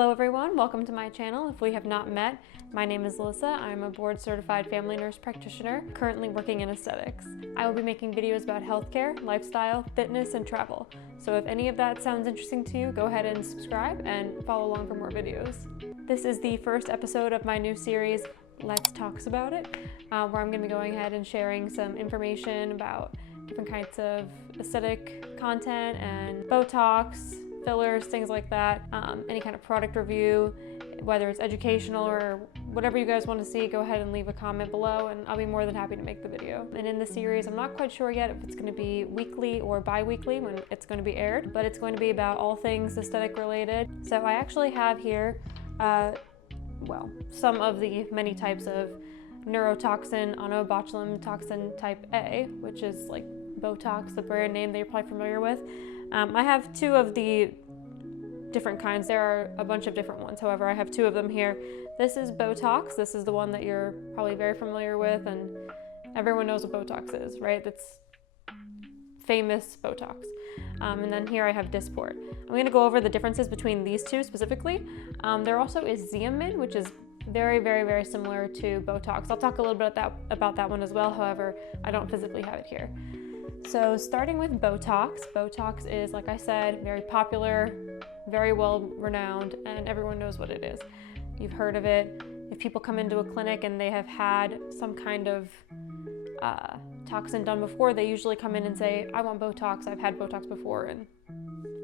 Hello everyone, welcome to my channel. If we have not met, my name is Alyssa. I'm a board certified family nurse practitioner currently working in aesthetics. I will be making videos about healthcare, lifestyle, fitness, and travel. So if any of that sounds interesting to you, go ahead and subscribe and follow along for more videos. This is the first episode of my new series, Let's Tox About It, where I'm going to be going ahead and sharing some information about different kinds of aesthetic content and Botox, fillers, things like that, any kind of product review, whether it's educational or whatever you guys want to see, go ahead and leave a comment below and I'll be more than happy to make the video. And in this series, I'm not quite sure yet if it's going to be weekly or bi-weekly when it's going to be aired, but it's going to be about all things aesthetic related. So I actually have here, some of the many types of neurotoxin, onabotulinum toxin type A, which is like Botox, the brand name that you're probably familiar with. I have two of the different kinds. There are a bunch of different ones. However, I have two of them here. This is Botox. This is the one that you're probably very familiar with, and everyone knows what Botox is, right? That's famous Botox. And then here I have Dysport. I'm going to go over the differences between these two specifically. There also is Xeomin, which is very, very, very similar to Botox. I'll talk a little bit about that one as well. However, I don't physically have it here. So starting with Botox. Botox is, like I said, very popular, very well renowned, and everyone knows what it is. You've heard of it. If people come into a clinic and they have had some kind of toxin done before, they usually come in and say, I want Botox, I've had Botox before and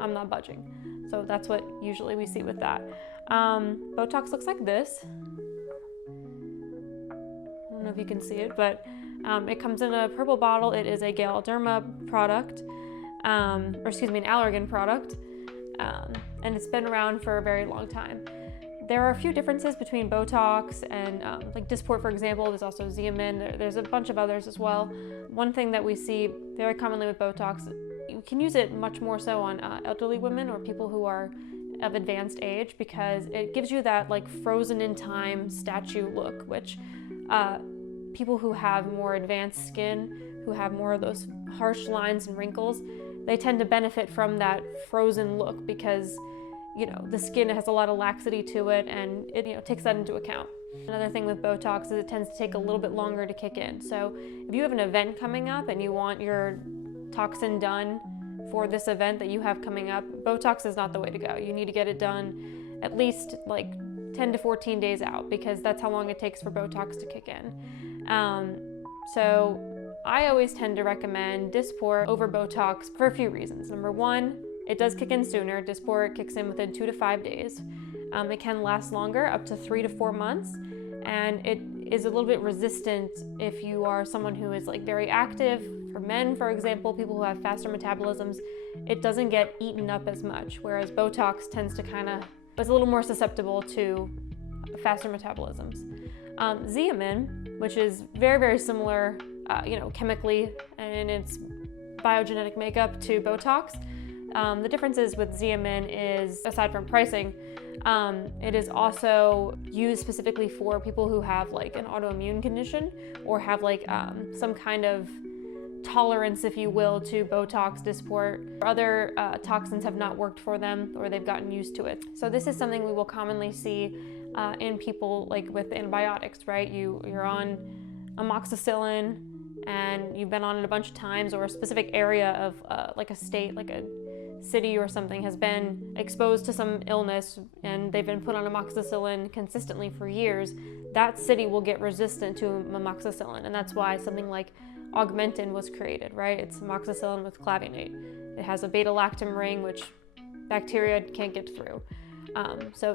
I'm not budging. So that's what usually we see with that. Botox looks like this. I don't know if you can see it, but it comes in a purple bottle. It is a Galderma product, an Allergan product, and it's been around for a very long time. There are a few differences between Botox and like Dysport, for example. There's also Xeomin. There's a bunch of others as well. One thing that we see very commonly with Botox, you can use it much more so on elderly women or people who are of advanced age because it gives you that like frozen in time statue look, which people who have more advanced skin, who have more of those harsh lines and wrinkles, they tend to benefit from that frozen look because, you know, the skin has a lot of laxity to it and it, takes that into account. Another thing with Botox is it tends to take a little bit longer to kick in. So if you have an event coming up and you want your toxin done for this event that you have coming up, Botox is not the way to go. You need to get it done at least like 10 to 14 days out because that's how long it takes for Botox to kick in. So I always tend to recommend Dysport over Botox for a few reasons. Number one, it does kick in sooner. Dysport kicks in within 2 to 5 days. It can last longer, up to 3 to 4 months, and it is a little bit resistant if you are someone who is like very active. For men, for example, people who have faster metabolisms, it doesn't get eaten up as much, whereas Botox tends to it's a little more susceptible to faster metabolisms. Xeomin, which is very, very similar, chemically and in its biogenetic makeup to Botox. The difference is with Xeomin is, aside from pricing, it is also used specifically for people who have like an autoimmune condition or have like some kind of tolerance, if you will, to Botox, Dysport. Other toxins have not worked for them or they've gotten used to it. So this is something we will commonly see in people like with antibiotics, right? You're on amoxicillin and you've been on it a bunch of times, or a specific area of like a state, like a city or something has been exposed to some illness and they've been put on amoxicillin consistently for years. That city will get resistant to amoxicillin, and that's why something like Augmentin was created, right? It's amoxicillin with clavionate. It has a beta-lactam ring, which bacteria can't get through. So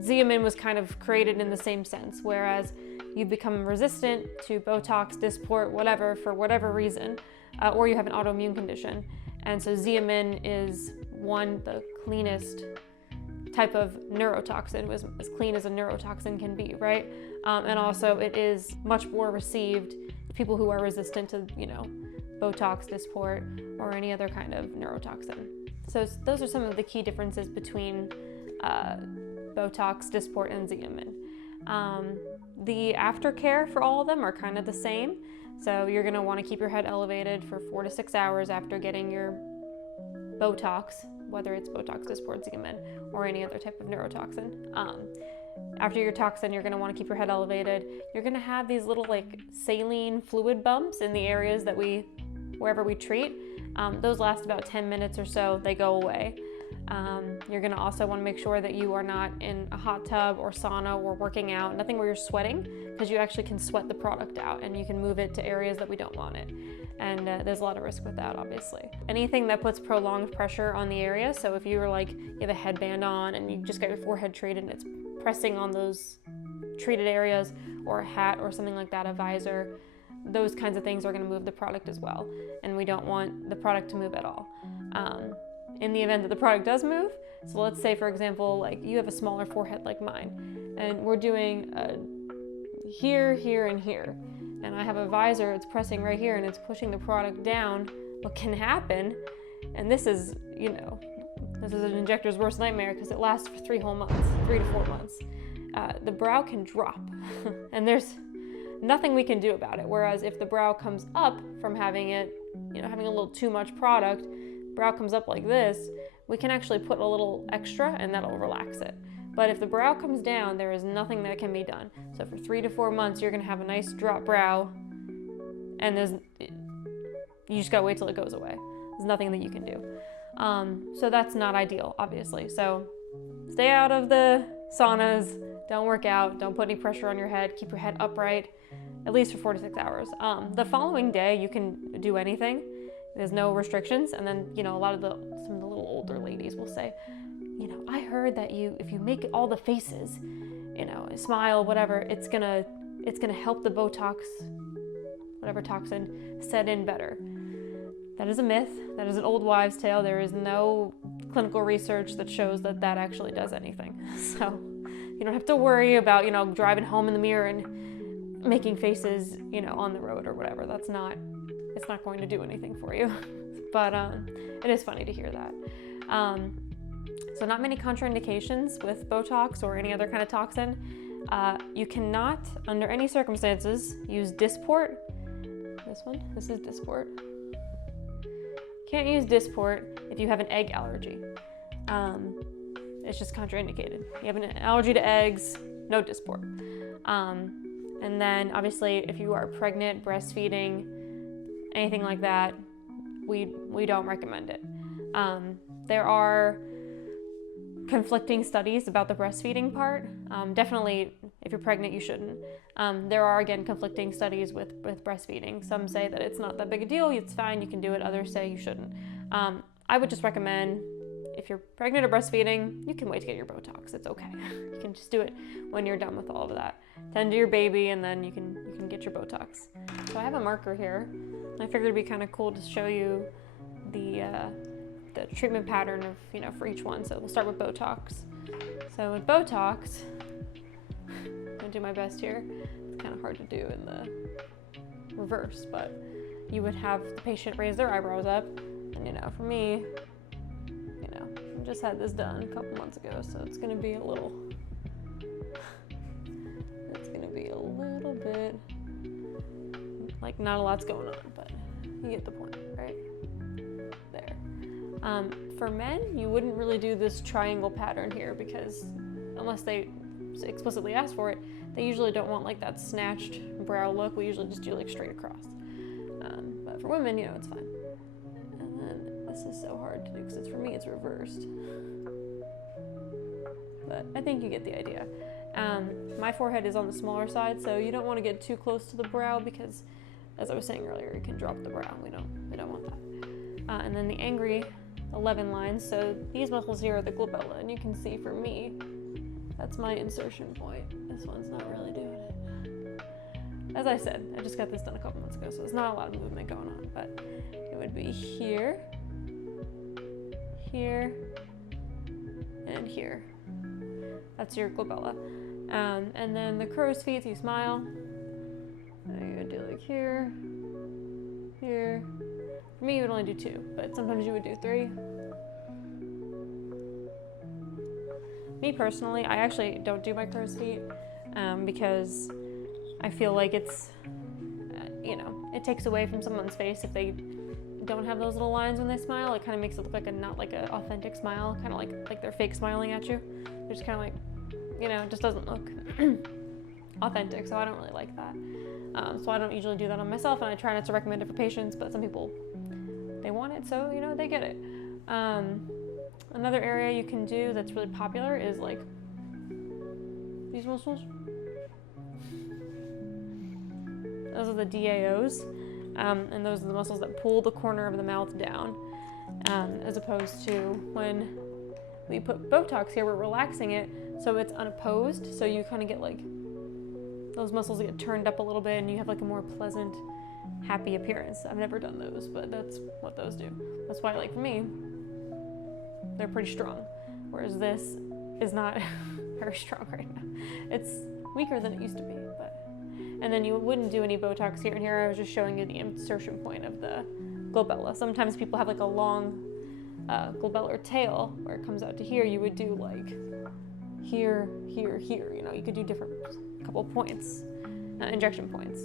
Xeomin was kind of created in the same sense, whereas you become resistant to Botox, Dysport, whatever, for whatever reason, or you have an autoimmune condition. And so Xeomin is the cleanest type of neurotoxin, as clean as a neurotoxin can be, right? And also it is much more received people who are resistant to, Botox, Dysport, or any other kind of neurotoxin. So those are some of the key differences between Botox, Dysport, and Xeomin. The aftercare for all of them are kind of the same. So you're gonna wanna keep your head elevated for 4 to 6 hours after getting your Botox, whether it's Botox, Dysport, Xeomin, or any other type of neurotoxin. After your toxin, you're going to want to keep your head elevated. You're going to have these little like saline fluid bumps in the areas that wherever we treat. Those last about 10 minutes or so, they go away. You're going to also want to make sure that you are not in a hot tub or sauna or working out, nothing where you're sweating, because you actually can sweat the product out and you can move it to areas that we don't want it. And there's a lot of risk with that, obviously. Anything that puts prolonged pressure on the area, so if you were like, you have a headband on and you just got your forehead treated and it's pressing on those treated areas, or a hat or something like that, a visor, those kinds of things are going to move the product as well. And we don't want the product to move at all. In the event that the product does move, so let's say, for example, like you have a smaller forehead like mine, and we're doing here, here, and here, and I have a visor, it's pressing right here, and it's pushing the product down, what can happen, and this is an injector's worst nightmare because it lasts for 3 to 4 months. The brow can drop, and there's nothing we can do about it. Whereas if the brow comes up from having it, having a little too much product, brow comes up like this, we can actually put a little extra and that'll relax it. But if the brow comes down, there is nothing that can be done. So for 3 to 4 months, you're gonna have a nice drop brow, and you just gotta wait till it goes away. There's nothing that you can do. So that's not ideal, obviously. So stay out of the saunas, don't work out, don't put any pressure on your head, keep your head upright, at least for 4 to 6 hours. The following day, you can do anything. There's no restrictions. And then, some of the little older ladies will say, I heard that if you make all the faces, smile, whatever, it's gonna help the Botox, whatever toxin, set in better. That is a myth. That is an old wives' tale. There is no clinical research that shows that actually does anything. So you don't have to worry about, driving home in the mirror and making faces, on the road or whatever. It's not going to do anything for you. But it is funny to hear that. So not many contraindications with Botox or any other kind of toxin. You cannot, under any circumstances, use Dysport. This is Dysport. Can't use Dysport if you have an egg allergy. It's just contraindicated. You have an allergy to eggs, no Dysport. And then obviously if you are pregnant, breastfeeding, anything like that, we don't recommend it. There are conflicting studies about the breastfeeding part. Definitely, if you're pregnant, you shouldn't. There are, again, conflicting studies with breastfeeding. Some say that it's not that big a deal, it's fine, you can do it. Others say you shouldn't. I would just recommend, if you're pregnant or breastfeeding, you can wait to get your Botox. It's okay. You can just do it when you're done with all of that. Tend to your baby, and then you can get your Botox. So I have a marker here. I figured it'd be kind of cool to show you the treatment pattern of, for each one. So we'll start with Botox. So with Botox, I'm gonna do my best here. It's kind of hard to do in the reverse, but you would have the patient raise their eyebrows up, and for me, I just had this done a couple months ago, so it's gonna be a little bit, like not a lot's going on, but you get the point, right? There. For men, you wouldn't really do this triangle pattern here because unless they explicitly ask for it, they usually don't want like that snatched brow look. We usually just do like straight across. But for women, it's fine. And then this is so hard to do because for me, it's reversed. But I think you get the idea. My forehead is on the smaller side, so you don't want to get too close to the brow because, as I was saying earlier, you can drop the brow. We don't want that. And then the angry 11 lines. So these muscles here are the glabella, and you can see for me, that's my insertion point. This one's not really doing it. As I said, I just got this done a couple months ago, so there's not a lot of movement going on, but it would be here, here, and here. That's your glabella. And then the crow's feet, so you smile. And you would do like here, here. For me, you would only do 2, but sometimes you would do 3. Me personally, I actually don't do my crow's feet because I feel like it's, it takes away from someone's face if they don't have those little lines when they smile. It kind of makes it look like not like an authentic smile, kind of like they're fake smiling at you. They're just kind of like, it just doesn't look authentic, so I don't really like that. So I don't usually do that on myself, and I try not to recommend it for patients, but some people, they want it, so, they get it. Another area you can do that's really popular is like these muscles. Those are the DAOs, and those are the muscles that pull the corner of the mouth down, as opposed to when we put Botox here, we're relaxing it so it's unopposed, so you kind of get like, those muscles get turned up a little bit and you have like a more pleasant, happy appearance. I've never done those, but that's what those do. That's why, like, for me, they're pretty strong, whereas this is not very strong right now. It's weaker than it used to be, but. And then you wouldn't do any Botox here and here. I was just showing you the insertion point of the glabella. Sometimes people have like a long glabellar tail where it comes out to here. You would do like here, here, here. You could do different couple points, injection points.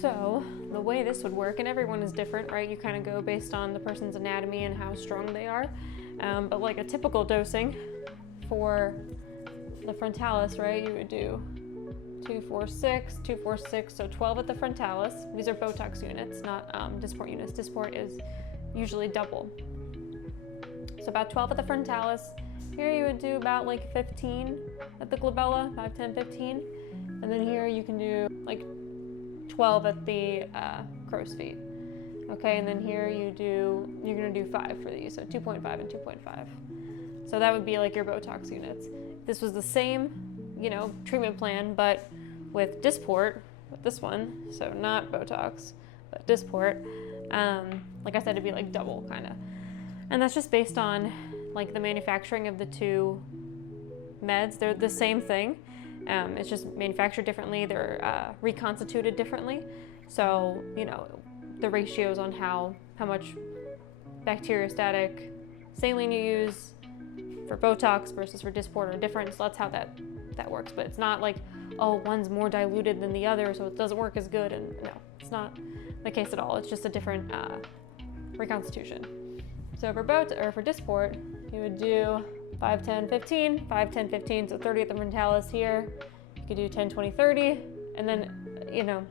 So the way this would work, and everyone is different, right? You kind of go based on the person's anatomy and how strong they are. But like a typical dosing for the frontalis, right? You would do 2, 4, 6, 2, 4, 6, so 12 at the frontalis. These are Botox units, not Dysport units. Dysport is usually double. So about 12 at the frontalis. Here you would do about like 15 at the glabella, 5, 10, 15. And then here you can do like 12 at the crow's feet. Okay, and then here you're gonna do 5 for these, so 2.5 and 2.5. So that would be like your Botox units. This was the same, treatment plan, but with Dysport, with this one, so not Botox, but Dysport, like I said, it'd be like double, kind of. And that's just based on like the manufacturing of the two meds. They're the same thing. It's just manufactured differently. They're reconstituted differently. So, the ratios on how much bacteriostatic saline you use for Botox versus for Dysport are different. So that's how that works. But it's not like, one's more diluted than the other, so it doesn't work as good. And no, it's not the case at all. It's just a different reconstitution. So for Dysport, you would do 5, 10, 15, 5, 10, 15, so 30 at the frontalis here. You could do 10, 20, 30, and then,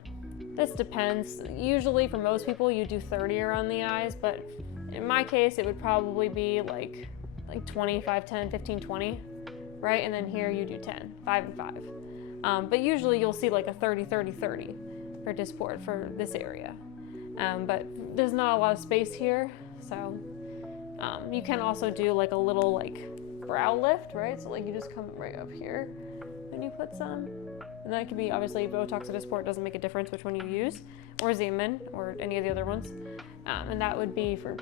this depends. Usually for most people, you do 30 around the eyes, but in my case, it would probably be like 20, 5, 10, 15, 20, right? And then here you do 10, 5 and 5. But usually you'll see like a 30, 30, 30 for Dysport for this area. But there's not a lot of space here, so you can also do like a little like brow lift, right? So like you just come right up here and you put some, and that could be obviously Botox or Dysport, doesn't make a difference which one you use, or Xeomin or any of the other ones. And that would be for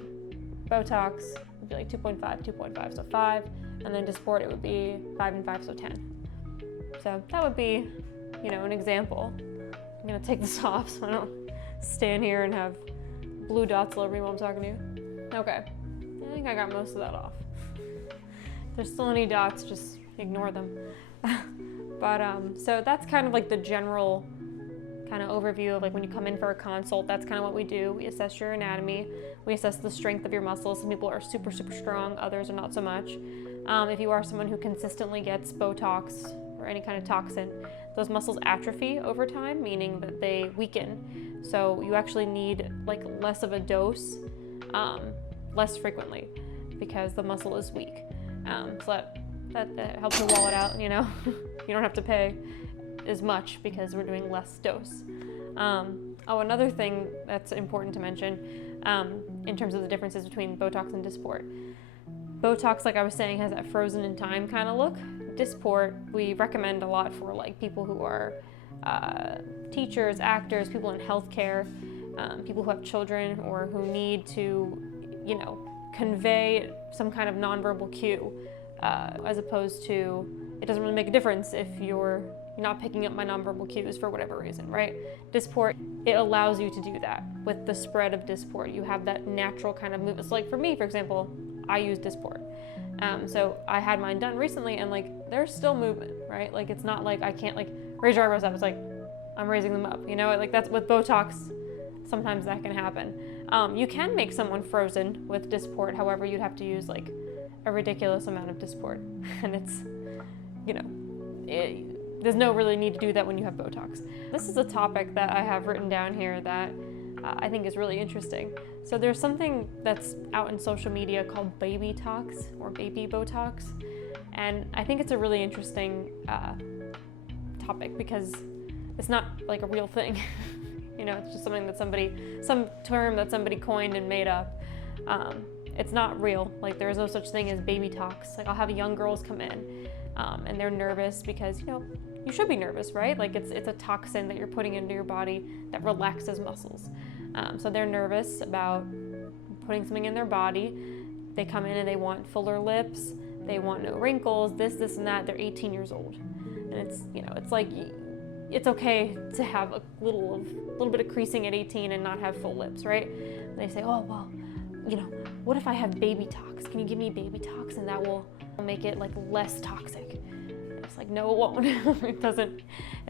Botox, it would be like 2.5, so 5, and then Dysport it would be 5 and 5, so 10. So that would be, an example. I'm gonna take this off so I don't stand here and have blue dots all over me while I'm talking to you. Okay, I think I got most of that off. If there's still any dots, just ignore them. But so that's kind of like the general kind of overview of like when you come in for a consult. That's kind of what we do. We assess your anatomy. We assess the strength of your muscles. Some people are super, super strong. Others are not so much. If you are someone who consistently gets Botox or any kind of toxin, those muscles atrophy over time, meaning that they weaken. So you actually need like less of a dose, less frequently, because the muscle is weak. So that helps to wall it out, You don't have to pay as much because we're doing less dose. Another thing that's important to mention in terms of the differences between Botox and Dysport. Botox, like I was saying, has that frozen in time kind of look. Dysport, we recommend a lot for like people who are teachers, actors, people in healthcare, people who have children or who need to, convey some kind of nonverbal cue, as opposed to, it doesn't really make a difference if you're not picking up my nonverbal cues for whatever reason, right? Dysport, it allows you to do that. With the spread of Dysport, you have that natural kind of movement. So like for me, for example, I use Dysport. So I had mine done recently and like, there's still movement, right? Like it's not like I can't like raise your eyebrows up. It's like, I'm raising them up, Like that's with Botox, sometimes that can happen. You can make someone frozen with Dysport, however, you'd have to use like a ridiculous amount of Dysport. And it's, there's no really need to do that when you have Botox. This is a topic that I have written down here that I think is really interesting. So there's something that's out in social media called baby tox or baby Botox. And I think it's a really interesting topic because it's not like a real thing. It's just something that some term that somebody coined and made up. It's not real. Like, there is no such thing as baby tox. Like, I'll have young girls come in and they're nervous because, you should be nervous, right? Like, it's a toxin that you're putting into your body that relaxes muscles. So they're nervous about putting something in their body. They come in and they want fuller lips. They want no wrinkles, this, and that. They're 18 years old. And it's like, it's okay to have a little bit of creasing at 18 and not have full lips, right? And they say, oh, well, what if I have baby tox? Can you give me baby tox and that will make it like less toxic? And it's like, no, it won't. It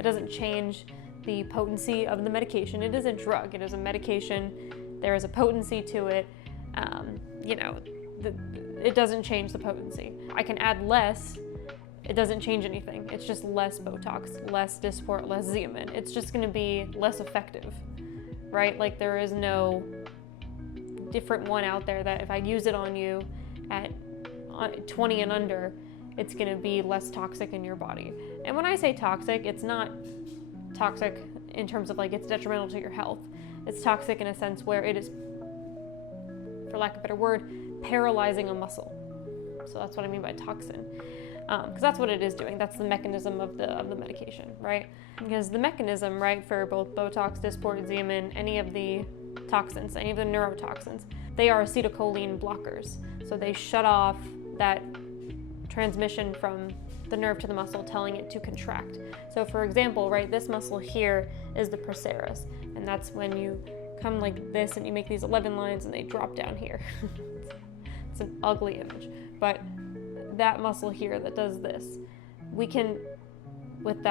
doesn't change the potency of the medication. It is a drug. It is a medication. There is a potency to it. It doesn't change the potency. I can add less. It doesn't change anything. It's just less Botox, less Dysport, less Xeomin. It's just going to be less effective, right? Like, there is no different one out there that if I use it on you at 20 and under, it's going to be less toxic in your body. And when I say toxic, it's not toxic in terms of like it's detrimental to your health. It's toxic in a sense where it is, for lack of a better word, paralyzing a muscle. So that's what I mean by toxin. Because that's what it is doing. That's the mechanism of the medication, right? Because the mechanism, right, for both Botox, Dysport, Xeomin, any of the toxins, any of the neurotoxins, they are acetylcholine blockers. So they shut off that transmission from the nerve to the muscle, telling it to contract. So for example, right, this muscle here is the procerus, and that's when you come like this and you make these 11 lines and they drop down here. It's an ugly image, but that muscle here that does this, we can, with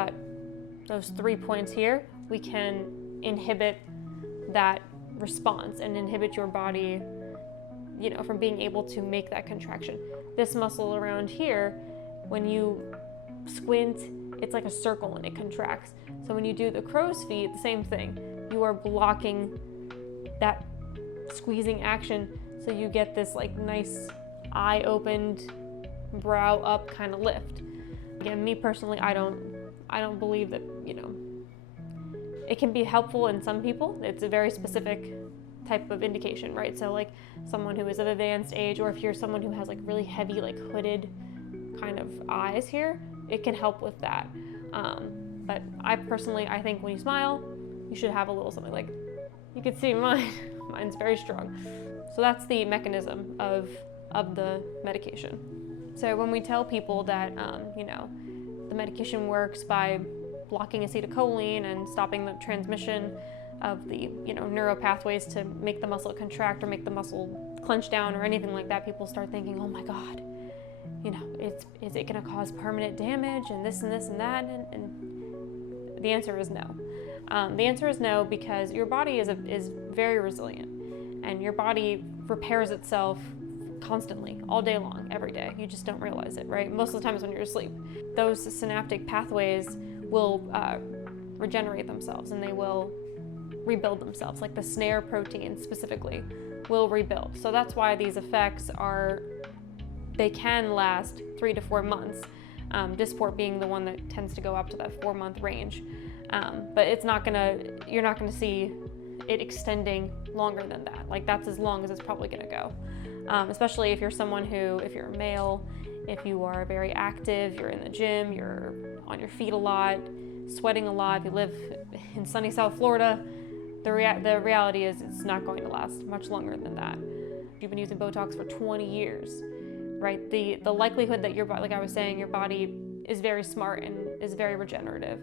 those 3 points here, we can inhibit that response and inhibit your body, from being able to make that contraction. This muscle around here, when you squint, it's like a circle and it contracts. So when you do the crow's feet, the same thing. You are blocking that squeezing action, so you get this like nice eye opened, brow up kind of lift. Again, me personally, I don't believe that, it can be helpful in some people. It's a very specific type of indication, right? So like someone who is of advanced age, or if you're someone who has like really heavy, like hooded kind of eyes here, it can help with that. But I think when you smile, you should have a little something. Like, you can see mine's very strong. So that's the mechanism of the medication. So when we tell people that, the medication works by blocking acetylcholine and stopping the transmission of the, neuro pathways to make the muscle contract or make the muscle clench down or anything like that, people start thinking, oh my God, is it going to cause permanent damage and this and this and that? And the answer is no. The answer is no, because your body is very resilient, and your body repairs itself constantly, all day long, every day. You just don't realize it, right? Most of the time it's when you're asleep. Those synaptic pathways will regenerate themselves, and they will rebuild themselves, like the snare protein specifically will rebuild. So that's why these effects they can last 3 to 4 months. Dysport being the one that tends to go up to that 4-month range. But you're not gonna see it extending longer than that. Like, that's as long as it's probably gonna go. Especially if you're if you're a male, if you are very active, you're in the gym, you're on your feet a lot, sweating a lot, if you live in sunny South Florida, the reality is it's not going to last much longer than that. You've been using Botox for 20 years, right? The likelihood that your body, like I was saying, your body is very smart and is very regenerative,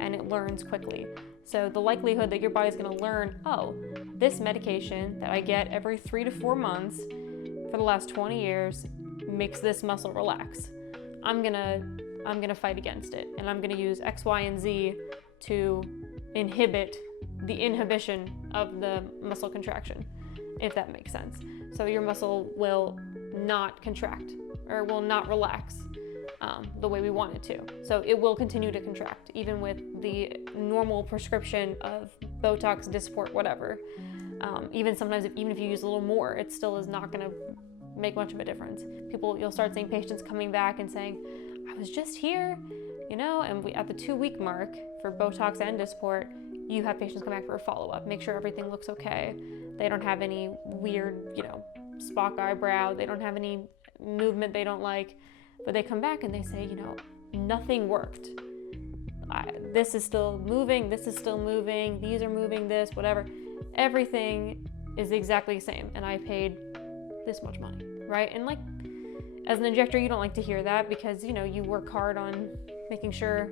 and it learns quickly. So the likelihood that your body's going to learn, oh, this medication that I get every 3 to 4 months for the last 20 years makes this muscle relax. I'm gonna fight against it, and I'm gonna use X, Y, and Z to inhibit the inhibition of the muscle contraction. if that makes sense. So your muscle will not contract or will not relax the way we want it to. So it will continue to contract even with the normal prescription of Botox, Dysport, whatever. Even sometimes, even if you use a little more, it still is not going to make much of a difference. You'll start seeing patients coming back and saying, I was just here, and at the 2-week mark for Botox and Dysport, you have patients come back for a follow-up, make sure everything looks okay. They don't have any weird, Spock eyebrow, they don't have any movement they don't like, but they come back and they say, nothing worked. This is still moving, these are moving, this, whatever. Everything is exactly the same, and I paid this much money, right? And like, as an injector, you don't like to hear that because, you work hard on making sure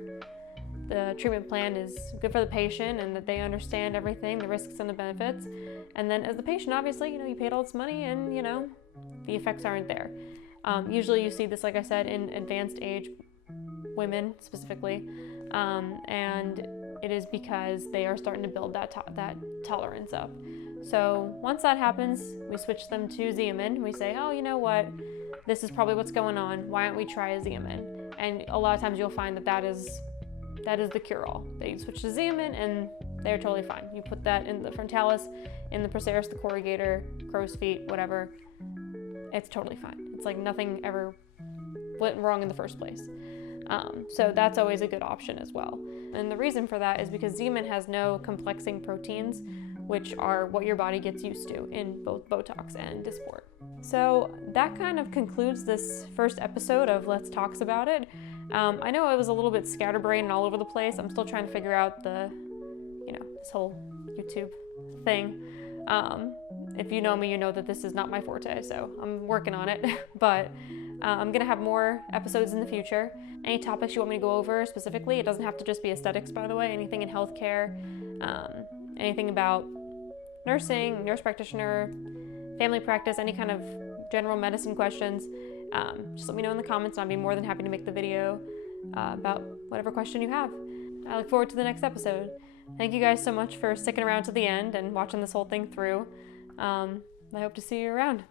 the treatment plan is good for the patient and that they understand everything, the risks and the benefits. And then as the patient, obviously, you paid all this money and, the effects aren't there. Usually you see this, like I said, in advanced age women specifically. And it is because they are starting to build that tolerance up. So once that happens, we switch them to Xeomin. We say, oh, you know what? This is probably what's going on. Why don't we try a Xeomin? And a lot of times you'll find that is the cure-all. They switch to Xeomin and they're totally fine. You put that in the frontalis, in the procerus, the corrugator, crow's feet, whatever. It's totally fine. It's like nothing ever went wrong in the first place. So that's always a good option as well. And the reason for that is because Xeomin has no complexing proteins, which are what your body gets used to in both Botox and Dysport. So that kind of concludes this first episode of Let's Tox About It. I know I was a little bit scatterbrained and all over the place. I'm still trying to figure out this whole YouTube thing. If you know me, you know that this is not my forte, so I'm working on it. But I'm gonna have more episodes in the future. Any topics you want me to go over specifically, it doesn't have to just be aesthetics, by the way. Anything in healthcare, anything about nursing, nurse practitioner, family practice, any kind of general medicine questions, just let me know in the comments and I'll be more than happy to make the video about whatever question you have. I look forward to the next episode. Thank you guys so much for sticking around to the end and watching this whole thing through. I hope to see you around.